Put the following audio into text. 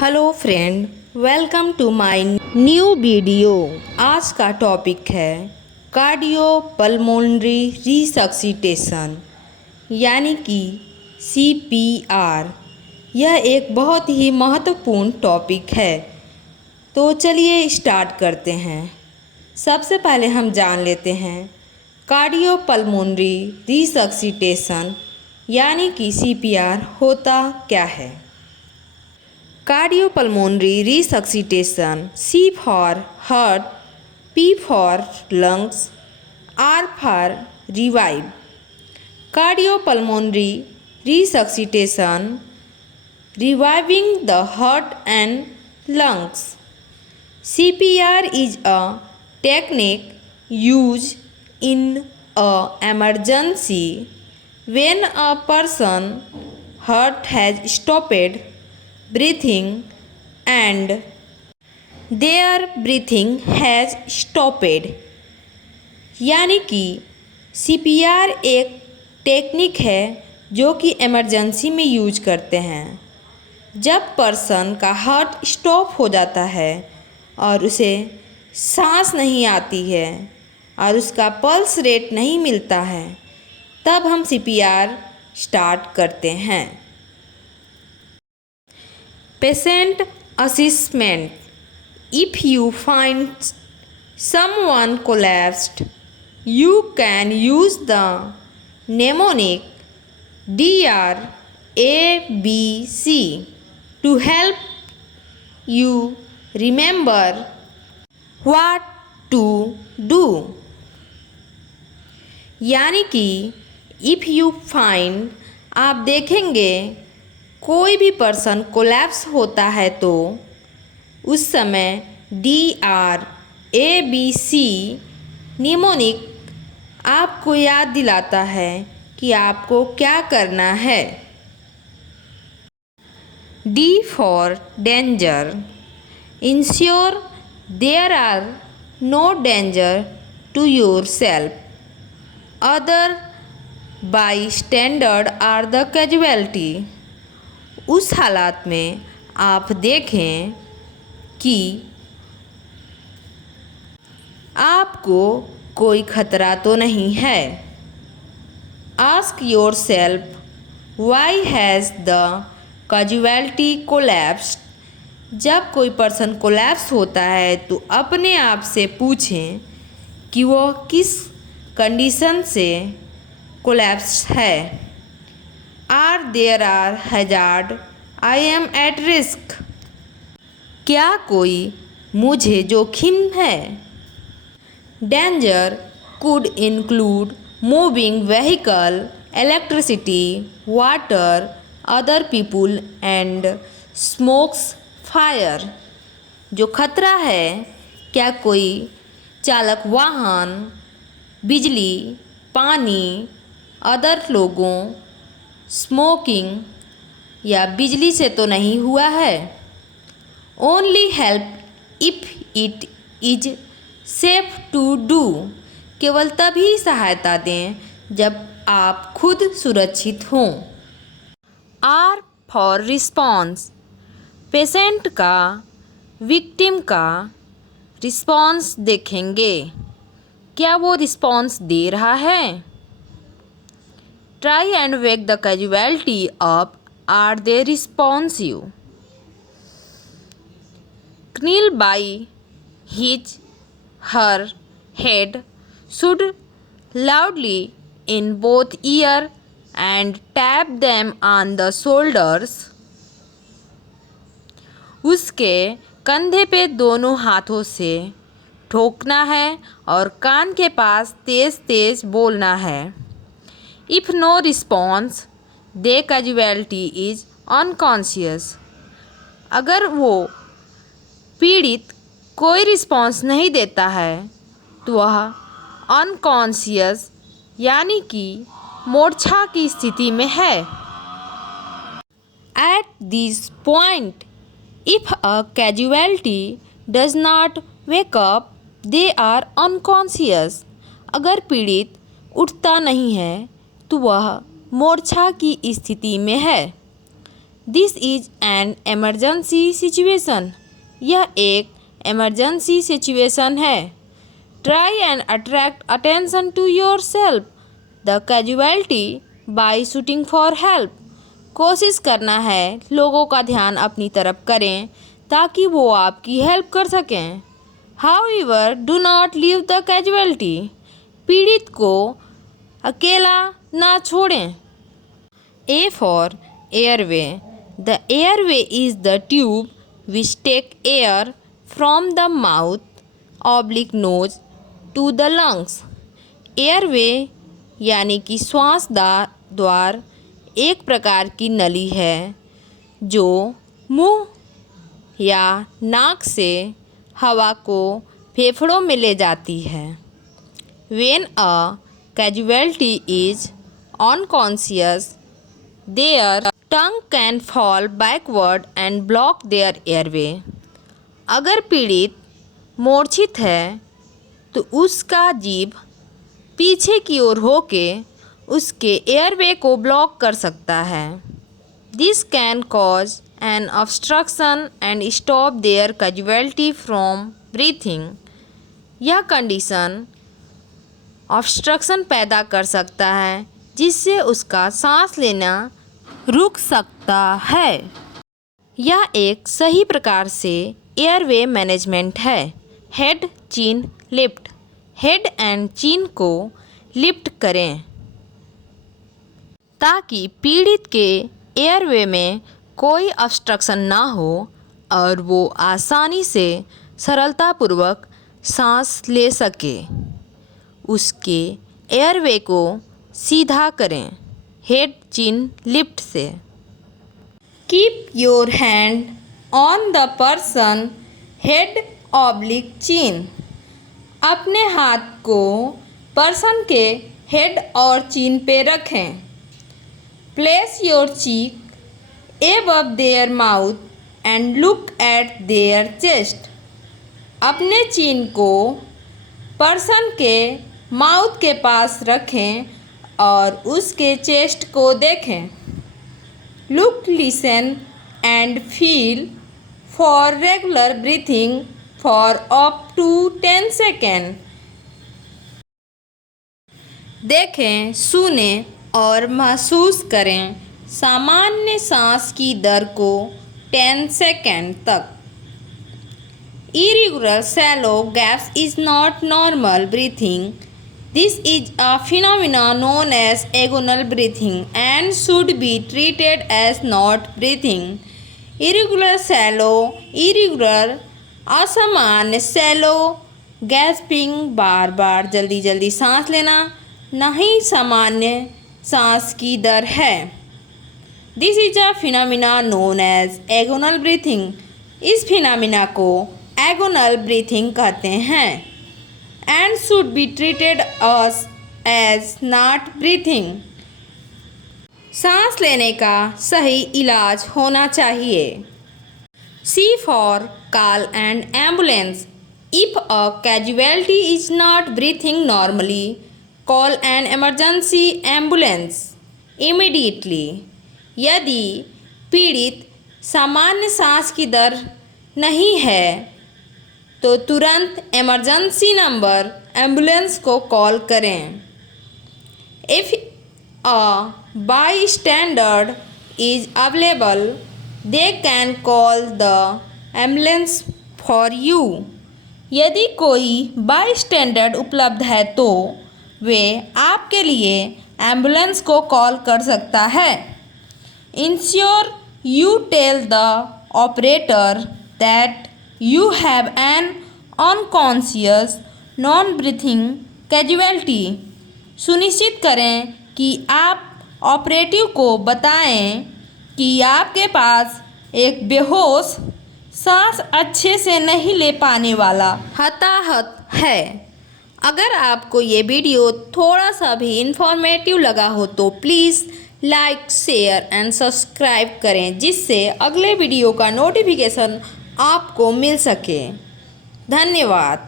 Hello friend, welcome to my new video. आज का topic है कार्डियोपल्मोनरी रिसक्सिटेशन यानी कि CPR। यह एक बहुत ही महत्वपूर्ण टॉपिक है। तो चलिए स्टार्ट करते हैं। सबसे पहले हम जान लेते हैं कार्डियोपल्मोनरी रिसक्सिटेशन यानी कि CPR होता क्या है। Cardiopulmonary resuscitation, C for heart, P for lungs, R for revive. Cardiopulmonary resuscitation, reviving the heart and lungs. CPR is a technique used in an emergency when a person's heart has stopped breathing and their breathing has stopped। यानी कि CPR एक technique है जो कि emergency में use करते हैं जब पर्सन का हार्ट स्टॉप हो जाता है और उसे सांस नहीं आती है और उसका पल्स रेट नहीं मिलता है, तब हम CPR स्टार्ट करते हैं। Patient assessment: if you find someone collapsed, you can use the mnemonic DRABC to help you remember what to do। यानी कि if you find, आप देखेंगे कोई भी पर्सन कोलैप्स होता है तो उस समय DRABC निमोनिक आपको याद दिलाता है कि आपको क्या करना है। D for danger: ensure there are no danger to yourself, other bystander are the casualty। उस हालात में आप देखें कि आपको कोई खतरा तो नहीं है। Ask your self Y has the casualty collapsed. जब कोई पर्सन कोलैप्स होता है तो अपने आप से पूछें कि वह किस कंडीशन से कोलैप्स है। Are there are hazard, I am at risk. क्या कोई मुझे जोखिम है। Danger could include moving vehicle, electricity, water, other people and smokes fire. जो खतरा है, क्या कोई चालक वाहन, बिजली, पानी, अदर लोगों, स्मोकिंग या बिजली से तो नहीं हुआ है। Only help if it is safe to do. केवल तभी सहायता दें जब आप खुद सुरक्षित हों। आर फॉर रिस्पॉन्स: पेशेंट का, विक्टिम का रिस्पॉन्स देखेंगे। क्या वो रिस्पॉन्स दे रहा है। Try and wake the casualty up, are they responsive. Kneel by his her head, should loudly in both ear and tap them on the shoulders। उसके कंधे पे दोनों हाथों से ठोकना है और कान के पास तेज तेज बोलना है। If no response, the casualty is unconscious. अगर वो पीड़ित कोई रिस्पॉन्स नहीं देता है तो वह अनकॉन्शियस यानी कि मूर्छा की स्थिति में है। At this point if a casualty does not wake up, they are unconscious. अगर पीड़ित उठता नहीं है तो वह मूर्छा की स्थिति में है। This is an emergency situation. यह एक एमरजेंसी सिचुएशन है। Try and attract attention to yourself the casualty by shooting for help. कोशिश करना है लोगों का ध्यान अपनी तरफ करें ताकि वो आपकी हेल्प कर सकें। However do not leave the casualty. पीड़ित को अकेला ना छोड़ें। A for airway. The airway is the tube which take air from the mouth oblique nose to the lungs. Airway यानी कि श्वास द्वार एक प्रकार की नली है जो मुंह या नाक से हवा को फेफड़ों में ले जाती है। When a casualty is unconscious, their tongue can fall backward and block their airway. अगर पीड़ित मूर्छित है तो उसका जीभ पीछे की ओर होके उसके एयरवे को ब्लॉक कर सकता है। This can cause an obstruction and stop their casualty from breathing. यह कंडीशन ऑब्स्ट्रक्शन पैदा कर सकता है जिससे उसका सांस लेना रुक सकता है। यह एक सही प्रकार से एयरवे मैनेजमेंट है। Head chin lift. Head and chin को लिफ्ट करें ताकि पीड़ित के एयरवे में कोई ऑब्स्ट्रक्शन ना हो और वो आसानी से सरलतापूर्वक सांस ले सके। उसके एयरवे को सीधा करें हेड चिन लिफ्ट से। Keep your hand on the person head oblique chin. अपने हाथ को पर्सन के हेड और चिन पे रखें। Place your cheek above their mouth and look at there chest. अपने चिन को पर्सन के माउथ के पास रखें और उसके चेस्ट को देखें। Look listen and feel for regular breathing for up to 10 second. देखें, सुने और महसूस करें सामान्य सांस की दर को 10 सेकेंड तक। Irregular shallow gaps is not normal breathing. This is a phenomenon known as agonal breathing and should be treated as not breathing. Irregular असामान्य shallow gasping बार बार जल्दी जल्दी सांस लेना नहीं सामान्य सांस की दर है। This is a phenomenon known as agonal breathing. इस फिनोमिना को एगोनल ब्रीथिंग कहते हैं and should be treated as not breathing. सांस लेने का सही इलाज होना चाहिए। C for call and ambulance. If a casualty is not breathing normally, call an emergency ambulance immediately. यदि पीड़ित सामान्य सांस की दर नहीं है तो तुरंत इमरजेंसी नंबर एम्बुलेंस को कॉल करें। If a by standard is available, they can call the ambulance for you. यदि कोई बाई स्टैंडर्ड उपलब्ध है तो वे आपके लिए एम्बुलेंस को कॉल कर सकता है। Ensure you tell the operator that you have an unconscious non-breathing casualty. सुनिश्चित करें कि आप ऑपरेटिव को बताएं कि आपके पास एक बेहोश, सांस अच्छे से नहीं ले पाने वाला हताहत है। अगर आपको ये वीडियो थोड़ा सा भी इंफॉर्मेटिव लगा हो तो please like, share and subscribe करें जिससे अगले वीडियो का नोटिफिकेशन आपको मिल सके। धन्यवाद।